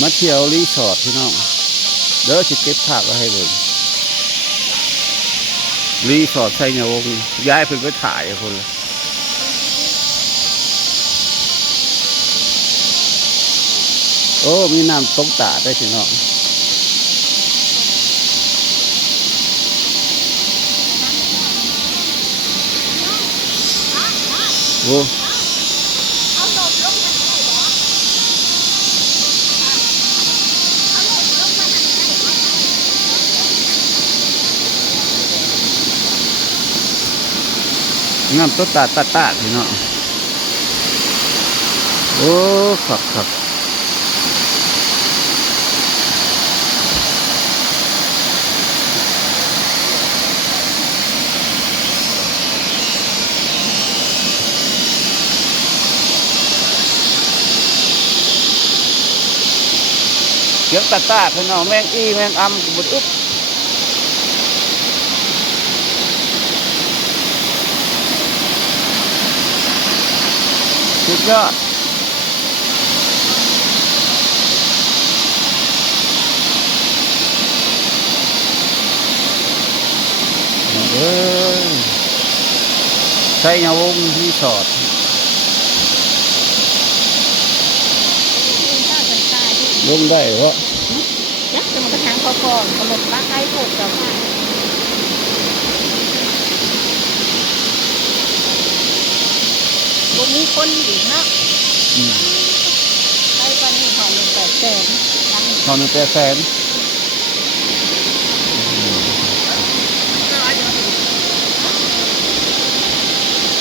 มาเที่ยวรีสอร์ทพี่น้องเดี๋ยวจะเก็บภาพไว้ให้เบิ่งรีสอร์ทไซยาวงศ์ย้ายเพิ่นไปถ่ายคนละโอ้มีน้ำตกตาได้พี่น้องโอ้น้ำตกตาตาพี่น้องโอ้ครับเสียงตาพี่น้องแมงอีแมงอำบุดอึ๊บสุดยอดไซยาวงศ์รีสอร์ทลงได้เหรอยักษ์จะมันกระถางพอๆกำหนดรักไอ้พวกกับว่าตรงนี้คนอีกนะไอ้ปนี่ของ100,000ของ100,000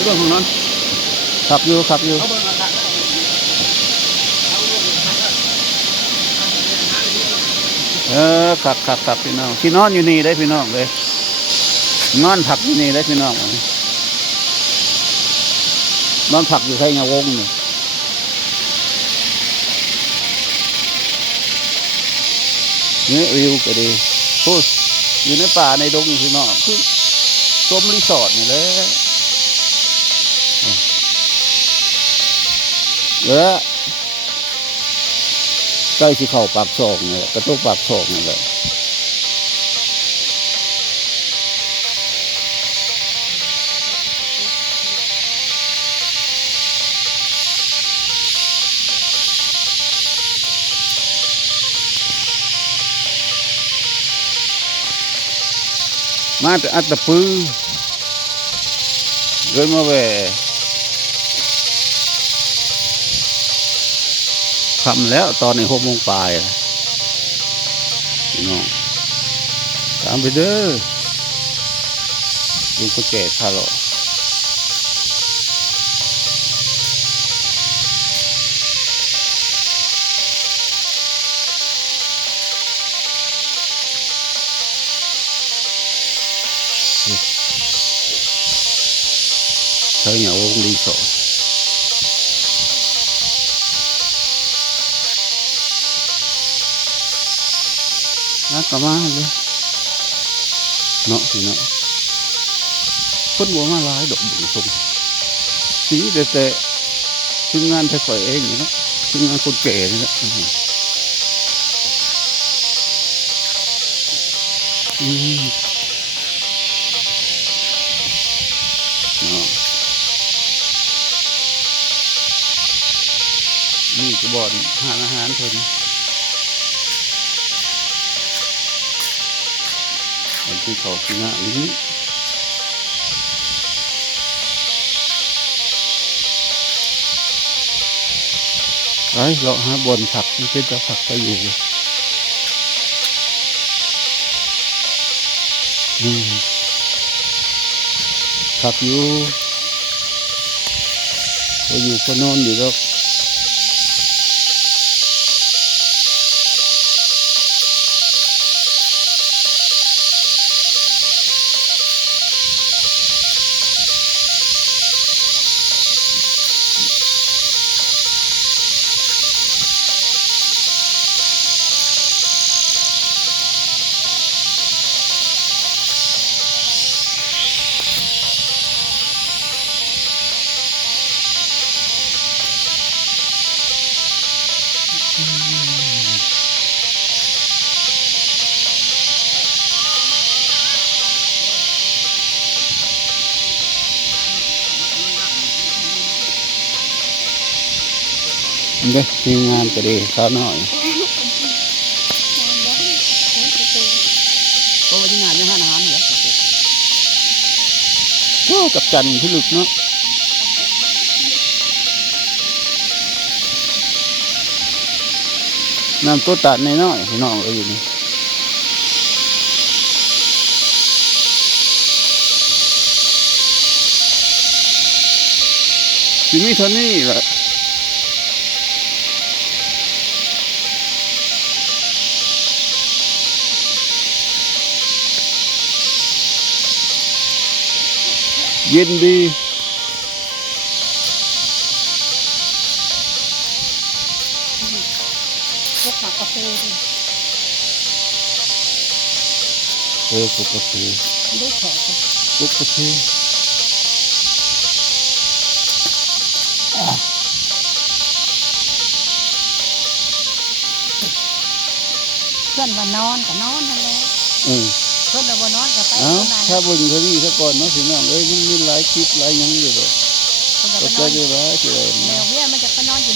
เรื่องของนั้นขับอยู่ครับพี่น้องที่นอนอยู่นี่ได้พี่น้องเลยนอนผักอยู่นี่ได้พี่น้องนอนผักอยู่ไซยาวงศ์นี่วิวก็ดีพูดอยู่ในป่าในดงพี่น้องคือชมรีสอร์ทนี่แหละใกล้ที่เข้าปากซองนี่แหละกระตุกปากซองนี่แหละมาแต่อัตตปือเลยมาแหวคำแล้วตอนนี้6 โมงปลายพี่น้องตามไปเด้อลุงก็แก่ข้าหรอไซยาวงศ์รีสอร์ทนักกมาเลยเนาะพี่เนาะคนบัวมาลายดอกบุญทรงสีแต่ทีมงานไทยข่อยเองนี่นะทีมงานคนแก่นี่นะนี่ก็บ่อนหาอาหารเพิ่นที่เขาที่หน้านี้ไปเราหาบนผักที่เป็นจะผักไปอยู่ผักอยู่ไปอยู่ก็นอนอยู่แล้ว เด้อทีมงานก็ดีสาวน้อย เพราะว่าที่งานยังห้าอาหารเหรอ โอ้กับจันทร์พิลึกเนาะน้ำตัวตัดน้อยๆพี่น้องก็อยู่นี่สิมีเท่านี้แหละเย็นดี พวกผักกาแฟ ปกติ ได้แขก ปกติ เพื่อนว่านอนก็นอนนั่นแหละ เออ เพื่อนว่านอนก็ไป เอา คนนั้น ถ้าเบิ่งเท่านี้ซะก่อนเนาะพี่น้องเอ้ยยังมีหลายคลิปหลายหยังอยู่เลย คน ก็ ว่าน จะ อน ได้หลายเท่าไหร่ แม นะ วเบี้ยมันจะไปนอนอยู่